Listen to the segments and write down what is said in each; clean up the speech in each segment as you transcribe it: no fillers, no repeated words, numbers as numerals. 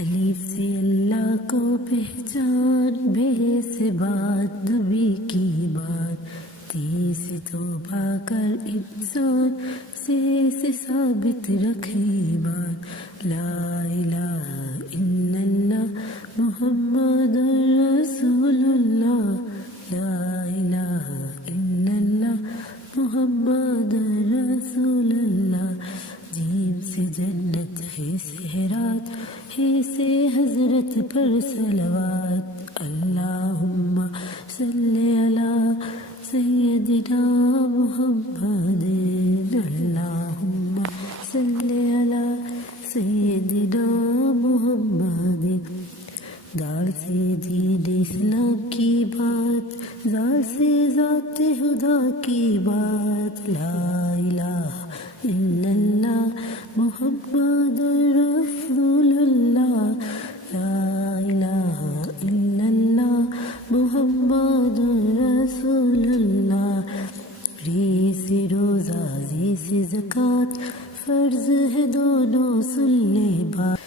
الف سے اللہ کو پہچان، بے سے بات نبی کی بات، تی سے توبہ کر انسان، سے ثابت رکھے بات، لا الہ الا اللہ محمد رسول اللہ، لا الہ الا اللہ محمد رسول اللہ، جیم سے جنت ہے صحرات، ہے سے حضرت پر صلوات، اللہم صلی علی سیدنا محمد، اللہم صلی علی سیدنا محمد، دال سے دین اسلام کی بات، زال سے ذات خدا کی بات، لا الہ الا اللہ محمد رسول اللہ، لا الہ الا اللہ محمد رسول اللہ، ری سے روزہ زی سے زکوٰۃ، فرض ہے دونوں سن لے بات،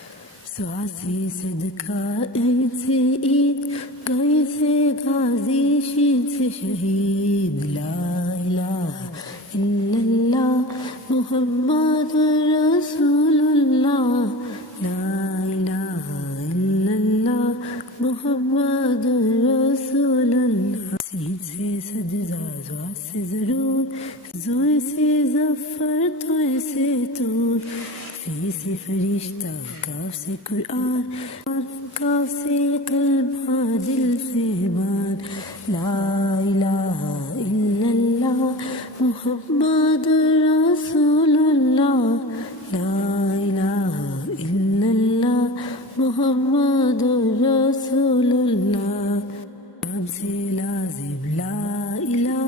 سوا سے صدقہ عید سے عید، گائے سے غازی شین سے شہید، لا الہ الا اللہ محمد رسول اللہ، لا الہ الا اللہ محمد رسول اللہ، سین سے سجدہ، زوا سے ضرور، زوئے سے ظفر، توئے سے طور، فی سے فرشتہ، کاف سے قرآن، کاف سے کلمہ، دل سے مان، لا الہ الا اللہ محمد رسول اللہ، لا الہ الا اللہ محمد رسول اللہ، ہم سے لازم لا الہ،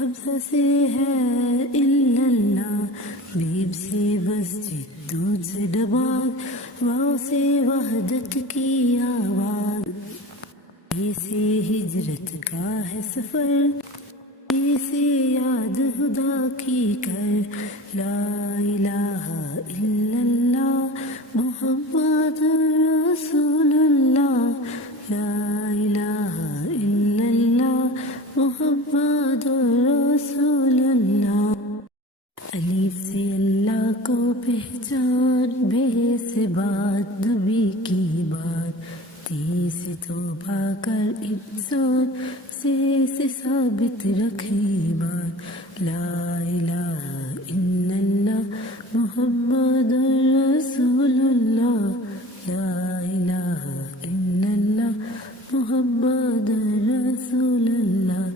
حمزہ سے ہے الا اللہ، میم سے مسجد، دون سے نماز، واو سے وحدت کی آواز، یہ سے ہجرت کا ہے سفر، یہ سے یاد خدا کی کر، لا الہ الا اللہ محمد رسول اللہ، لا الہ الا اللہ محمد رسول اللہ، الف سے اللہ کو پہچان، بے سے بات نبی کی بات، تی سے توبہ کر انسان، سے ثابت رکھے بات، لا الہ الا اللہ محمد رسول اللہ، لا الہ الا اللہ محمد رسول اللہ،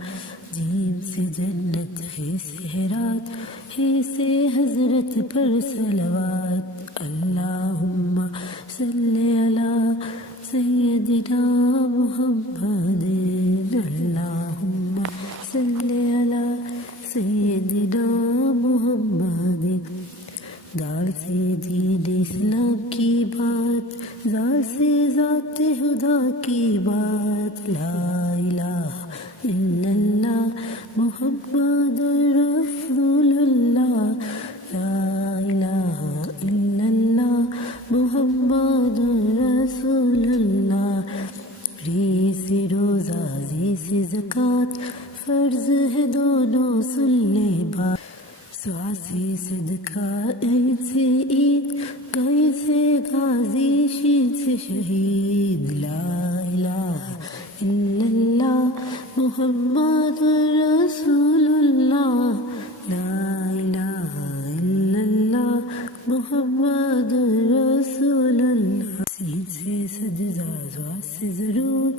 جیم سے جنت ہے صحرات، ہے سے حضرت پر صلوات، اللہم صلی علی سیدنا محمد، اللہم صلی علی سیدنا محمد، دال سے دین اسلام کی بات، زال سے ذات خدا کی بات، لا الہ الا اللہ محمد رسول اللہ، لا الہ الا اللہ محمد رسول اللہ، ری سے روزہ زی سے زکوٰۃ، فرض ہے دونوں سن لے بات، سوا سے صدقہ عید سے عید، گائے سے غازی شین سے شہید، لا الہ الا اللہ محمد رسول اللہ، لا الہ الا اللہ محمد رسول اللہ، سین سے سجدہ، زوا سے ضرور،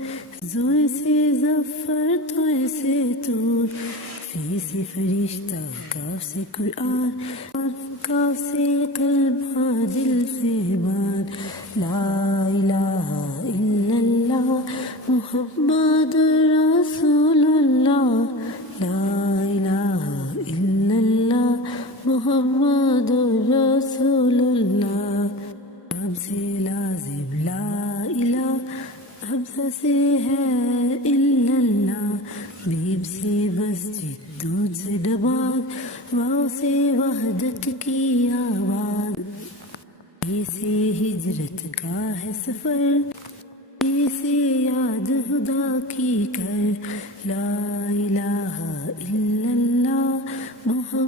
زوئے سے ظفر، توئے سے طور، فی سے فرشتہ، کاف سے قرآن، کاف سے کلمہ، دل سے مان، لا الہ الا اللہ محمد رسول اللہ، لا الہ الا اللہ محمد رسول اللہ، ہم سے لازم لا الہ، حمزہ سے ہے الا اللہ، میم سے مسجد، دون سے نماز، واو سے وحدت کی آواز، سے ہجرت کا ہے سفر، سے یاد خدا کی کر، لا الہ الا اللہ محمد